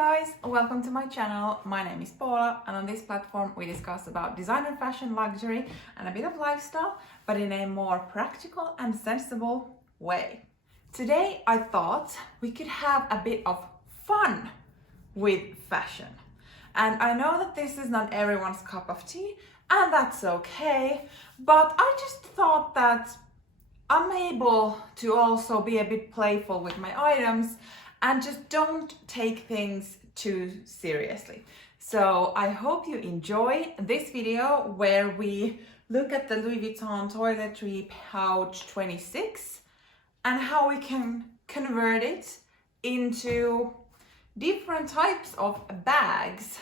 guys, welcome to my channel. My name is Paula, and on this platform we discuss about designer, fashion, luxury and a bit of lifestyle, but in a more practical and sensible way. Today I thought we could have a bit of fun with fashion. And I know that this is not everyone's cup of tea, and that's okay, but I just thought that I'm able to also be a bit playful with my items and just don't take things too seriously. So I hope you enjoy this video where we look at the Louis Vuitton Toiletry Pouch 26 and how we can convert it into different types of bags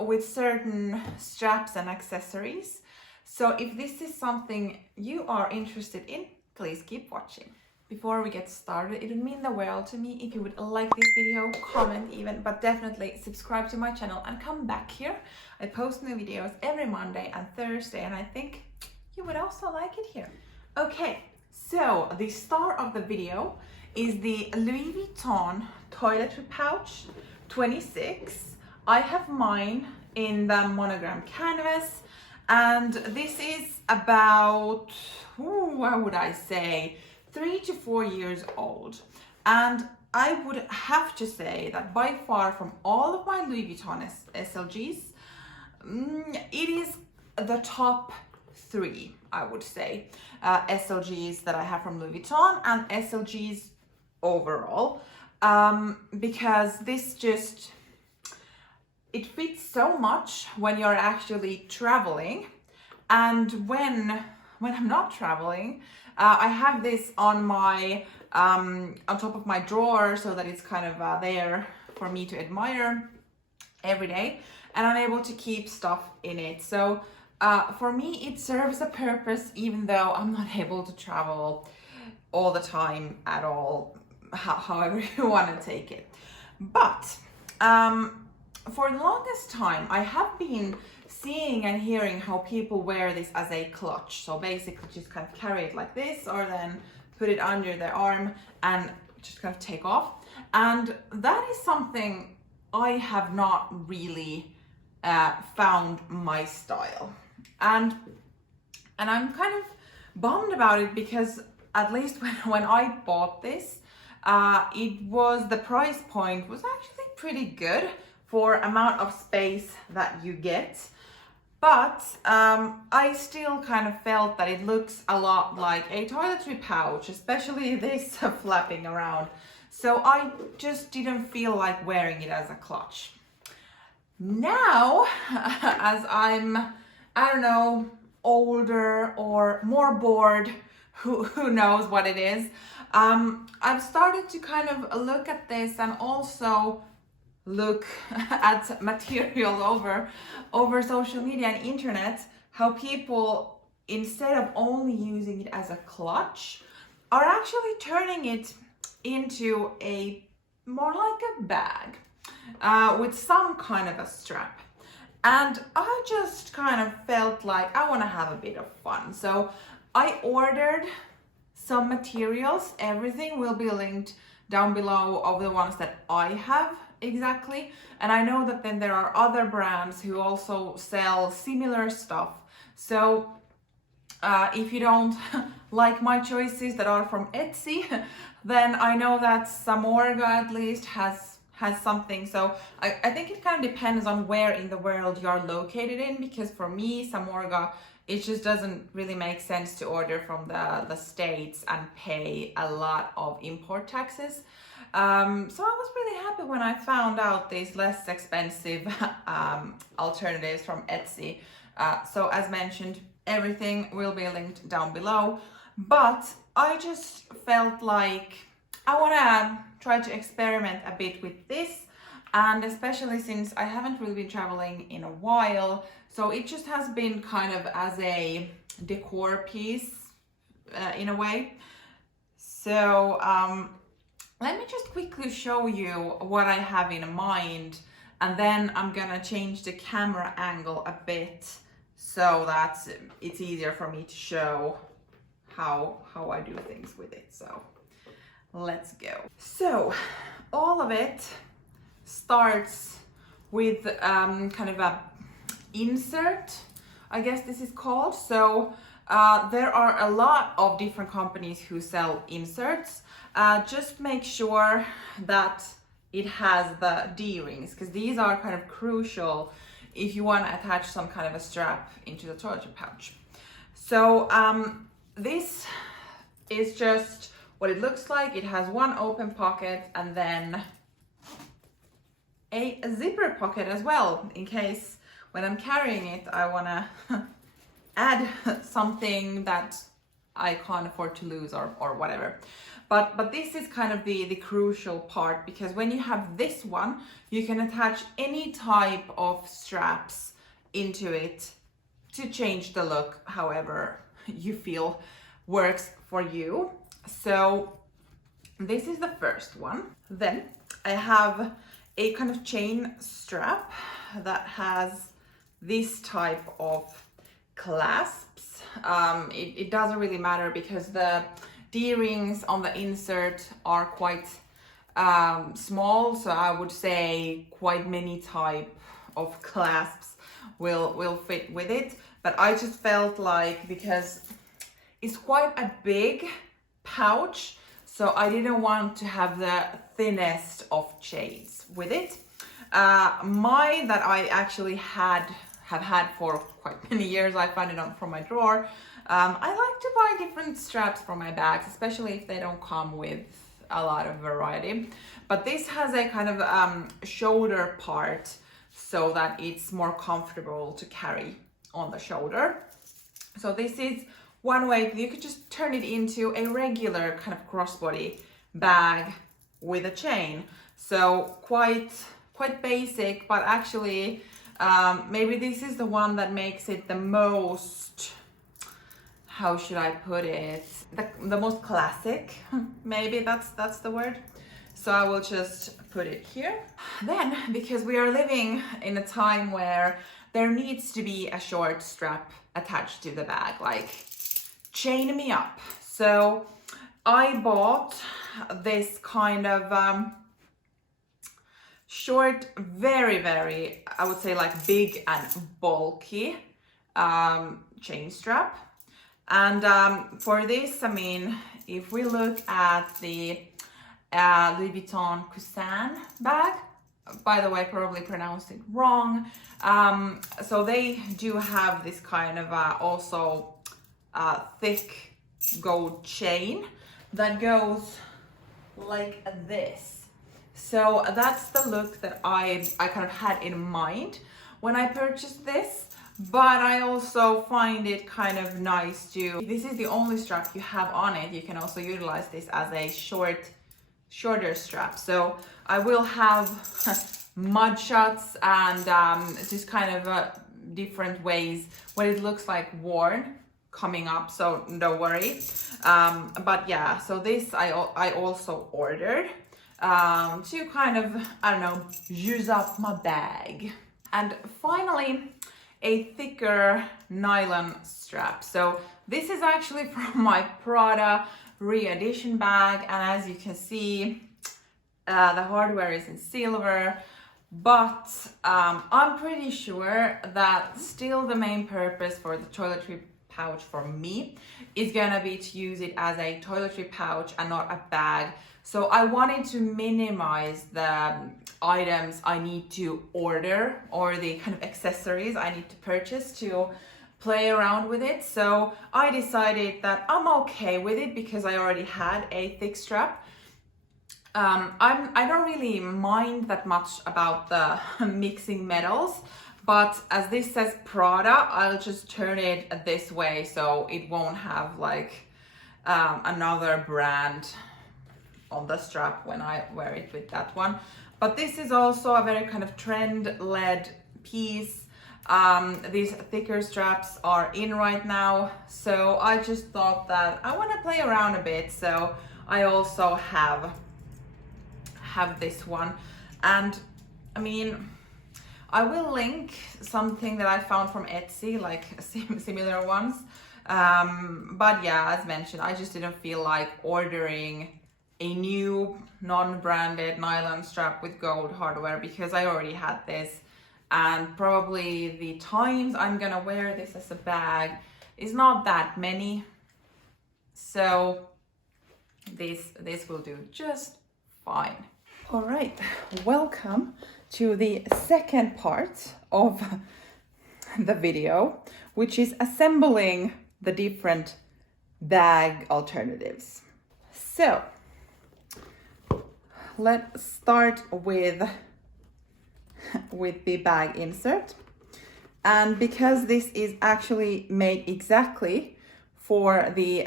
with certain straps and accessories. So if this is something you are interested in, please keep watching. Before we get started, it would mean the world to me if you would like this video, comment even, but definitely subscribe to my channel and come back here. I post new videos every Monday and Thursday, and I think you would also like it here. Okay, so the star of the video is the Louis Vuitton Toiletry Pouch 26. I have mine in the monogram canvas, and this is about, what would I say, 3 to 4 years old. And I would have to say that by far from all of my Louis Vuitton SLGs, it is the top 3, I would say, SLGs that I have from Louis Vuitton and SLGs overall, because this just, it fits so much when you're actually traveling, and when I'm not traveling, I have this on my on top of my drawer so that it's kind of there for me to admire every day, and I'm able to keep stuff in it. So for me it serves a purpose, even though I'm not able to travel all the time at all, however you want to take it. But for the longest time I have been seeing and hearing how people wear this as a clutch. So basically just kind of carry it like this, or then put it under their arm and just kind of take off. And that is something I have not really found my style. And I'm kind of bummed about it, because at least when I bought this, the price point was actually pretty good for amount of space that you get. But I still kind of felt that it looks a lot like a toiletry pouch, especially this flapping around. So I just didn't feel like wearing it as a clutch. Now, as I'm, I don't know, older or more bored, who knows what it is, I've started to kind of look at this and also look at material over social media and internet, how people, instead of only using it as a clutch, are actually turning it into a more like a bag with some kind of a strap. And I just kind of felt like I want to have a bit of fun, so I ordered some materials. Everything will be linked down below of the ones that I have exactly, and I know that then there are other brands who also sell similar stuff. So if you don't like my choices that are from Etsy, then I know that Samorga at least has something. So I think it kind of depends on where in the world you're located in, because for me, Samorga, it just doesn't really make sense to order from the States and pay a lot of import taxes. So I was really happy when I found out these less expensive alternatives from Etsy. So as mentioned, everything will be linked down below, but I just felt like I want to try to experiment a bit with this, and especially since I haven't really been traveling in a while, so it just has been kind of as a decor piece in a way. So let me just quickly show you what I have in mind, and then I'm gonna change the camera angle a bit so that it's easier for me to show how I do things with it. So let's go. So all of it starts with kind of a insert, I guess this is called. So there are a lot of different companies who sell inserts. Just make sure that it has the D-rings, because these are kind of crucial if you want to attach some kind of a strap into the toiletry pouch. So this is just what it looks like. It has one open pocket and then a zipper pocket as well, in case when I'm carrying it I want to add something that I can't afford to lose or whatever. But this is kind of the crucial part, because when you have this one, you can attach any type of straps into it to change the look however you feel works for you. So this is the first one. Then I have a kind of chain strap that has this type of clasps. It doesn't really matter because the D-rings on the insert are quite small, so I would say quite many type of clasps will fit with it. But I just felt like, because it's quite a big pouch, so I didn't want to have the thinnest of chains with it. Mine that I actually have had for quite many years, I found it from my drawer. I like to buy different straps for my bags, especially if they don't come with a lot of variety. But this has a kind of shoulder part so that it's more comfortable to carry on the shoulder. So this is one way. You could just turn it into a regular kind of crossbody bag with a chain. So quite basic, but actually maybe this is the one that makes it the most, how should I put it, the most classic. Maybe that's the word. So I will just put it here. Then, because we are living in a time where there needs to be a short strap attached to the bag, like chain me up. So I bought this kind of short, very, I would say like big and bulky chain strap. And for this, I mean, if we look at the Louis Vuitton Toiletry bag, by the way, probably pronounced it wrong. So they do have this kind of also thick gold chain that goes like this. So that's the look that I kind of had in mind when I purchased this. But I also find it kind of nice to, if this is the only strap you have on it, you can also utilize this as a shorter strap. So I will have mud shots and just kind of different ways what it looks like worn coming up, so don't worry. But yeah, so this I also ordered to kind of, I don't know, use up my bag. And finally, a thicker nylon strap. So this is actually from my Prada re-edition bag, and as you can see, the hardware is in silver, but I'm pretty sure that still the main purpose for the toiletry pouch for me is gonna be to use it as a toiletry pouch and not a bag. So I wanted to minimize the items I need to order or the kind of accessories I need to purchase to play around with it. So I decided that I'm okay with it because I already had a thick strap. I don't really mind that much about the mixing metals, but as this says Prada, I'll just turn it this way so it won't have like another brand on the strap when I wear it with that one. But this is also a very kind of trend-led piece. These thicker straps are in right now, so I just thought that I want to play around a bit, so I also have this one. And I mean, I will link something that I found from Etsy, like similar ones, but yeah, as mentioned, I just didn't feel like ordering a new non-branded nylon strap with gold hardware because I already had this, and probably the times I'm gonna wear this as a bag is not that many, so this will do just fine. All right, welcome to the second part of the video, which is assembling the different bag alternatives. So let's start with the bag insert. And because this is actually made exactly for the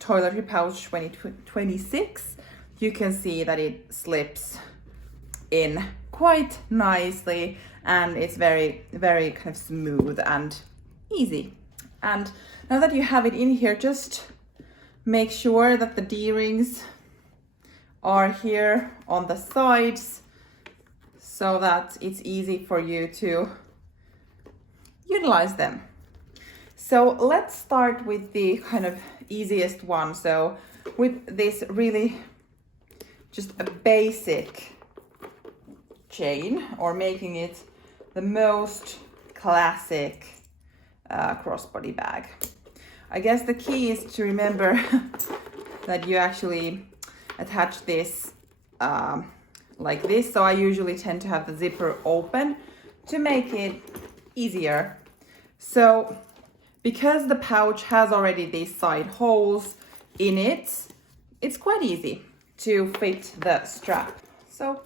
Toiletry Pouch 2026, you can see that it slips in quite nicely, and it's very, very kind of smooth and easy. And now that you have it in here, just make sure that the D-rings are here on the sides so that it's easy for you to utilize them. So let's start with the kind of easiest one. So with this really just a basic chain, or making it the most classic crossbody bag. I guess the key is to remember that you actually attach this like this. So I usually tend to have the zipper open to make it easier. So because the pouch has already these side holes in it, it's quite easy to fit the strap. So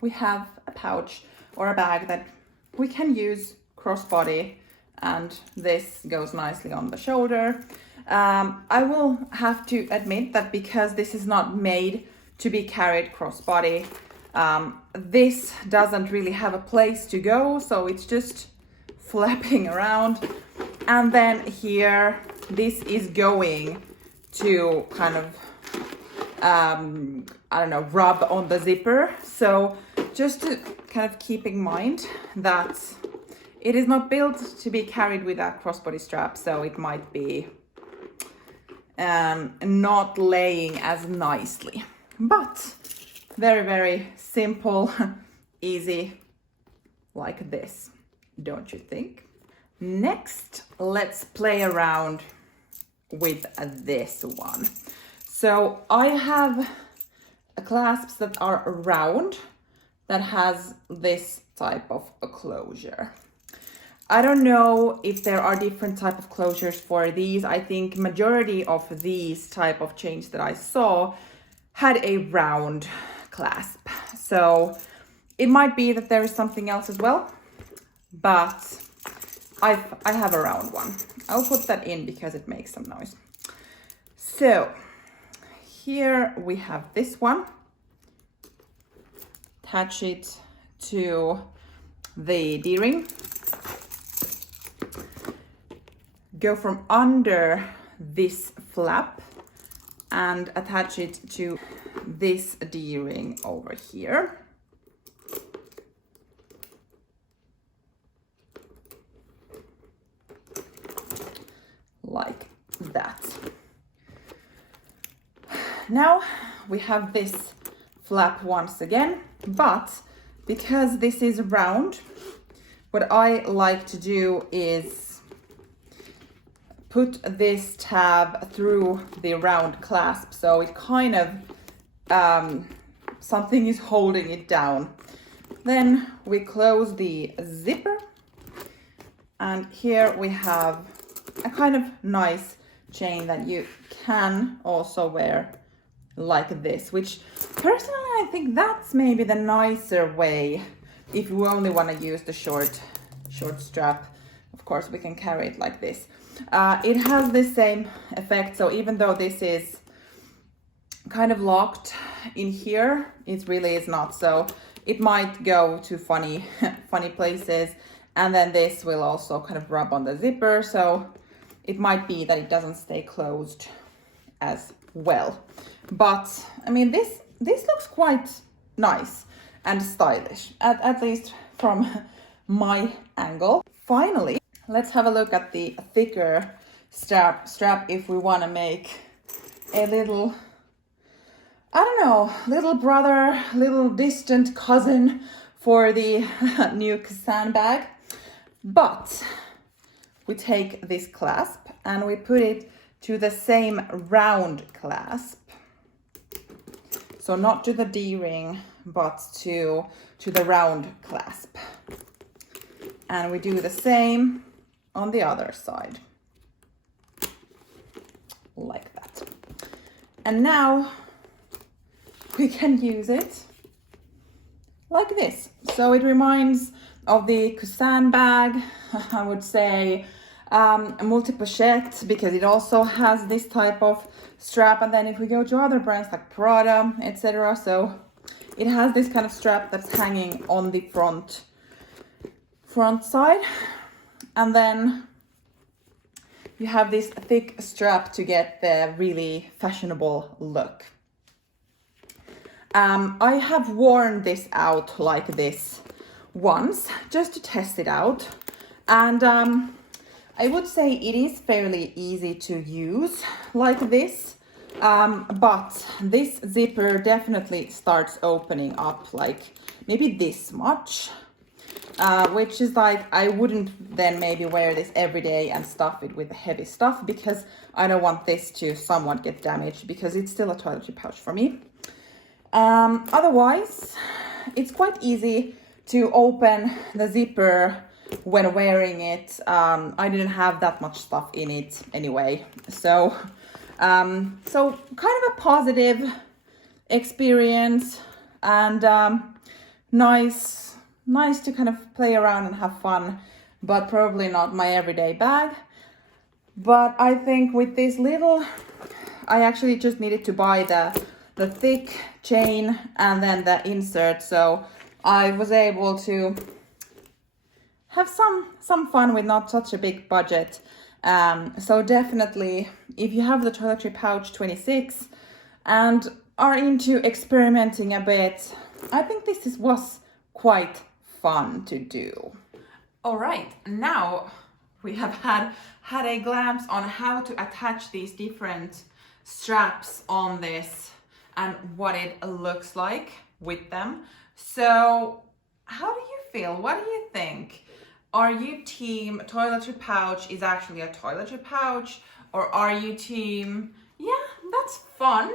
we have a pouch or a bag that we can use crossbody, and this goes nicely on the shoulder. I will have to admit that because this is not made to be carried crossbody, this doesn't really have a place to go, so it's just flapping around. And then here, this is going to kind of, I don't know, rub on the zipper. So just to kind of keep in mind that it is not built to be carried with a crossbody strap, so it might be not laying as nicely. But very, very simple, easy, like this, don't you think? Next, let's play around with this one. So I have clasps that are round, that has this type of a closure. I don't know if there are different type of closures for these. I think majority of these type of chains that I saw had a round clasp. So it might be that there is something else as well, but I have a round one. I'll put that in because it makes some noise. So here we have this one. Attach it to the D-ring. Go from under this flap and attach it to this D-ring over here. Like that. Now we have this flap once again, but because this is round, what I like to do is put this tab through the round clasp, so it kind of something is holding it down. Then we close the zipper, and here we have a kind of nice chain that you can also wear like this, which personally I think that's maybe the nicer way if you only want to use the short strap. Of course we can carry it like this. It has the same effect, so even though this is kind of locked in here, it really is not. So it might go to funny places, and then this will also kind of rub on the zipper, so it might be that it doesn't stay closed as well. But I mean, this looks quite nice and stylish, at least from my angle. Finally, let's have a look at the thicker strap if we want to make a little I don't know, little brother, little distant cousin for the new Kazan bag. But we take this clasp and we put it to the same round clasp. So not to the D-ring, but to the round clasp. And we do the same on the other side. Like that. And now we can use it like this. So it reminds of the Kazan bag, I would say multi-pochette, because it also has this type of strap. And then if we go to other brands like Prada, etc., so it has this kind of strap that's hanging on the front side, and then you have this thick strap to get the really fashionable look. I have worn this out like this once just to test it out, and I would say it is fairly easy to use like this, but this zipper definitely starts opening up like maybe this much, which is like, I wouldn't then maybe wear this every day and stuff it with heavy stuff, because I don't want this to somewhat get damaged, because it's still a toiletry pouch for me. Otherwise, it's quite easy to open the zipper when wearing it. I didn't have that much stuff in it anyway, so kind of a positive experience, and nice to kind of play around and have fun, but probably not my everyday bag. But I think with this little, I actually just needed to buy the thick chain and then the insert, so I was able to have some fun with not such a big budget. So definitely, if you have the Toiletry Pouch 26 and are into experimenting a bit, I think this was quite fun to do. All right, now we have had a glance on how to attach these different straps on this and what it looks like with them. So how do you feel? What do you think? Are you team toiletry pouch is actually a toiletry pouch, or are you team, yeah, that's fun?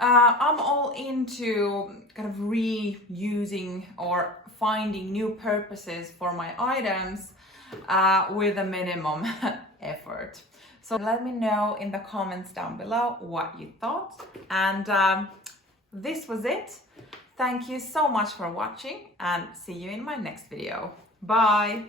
I'm all into kind of reusing or finding new purposes for my items with a minimum effort. So let me know in the comments down below what you thought. And this was it. Thank you so much for watching, and see you in my next video. Bye!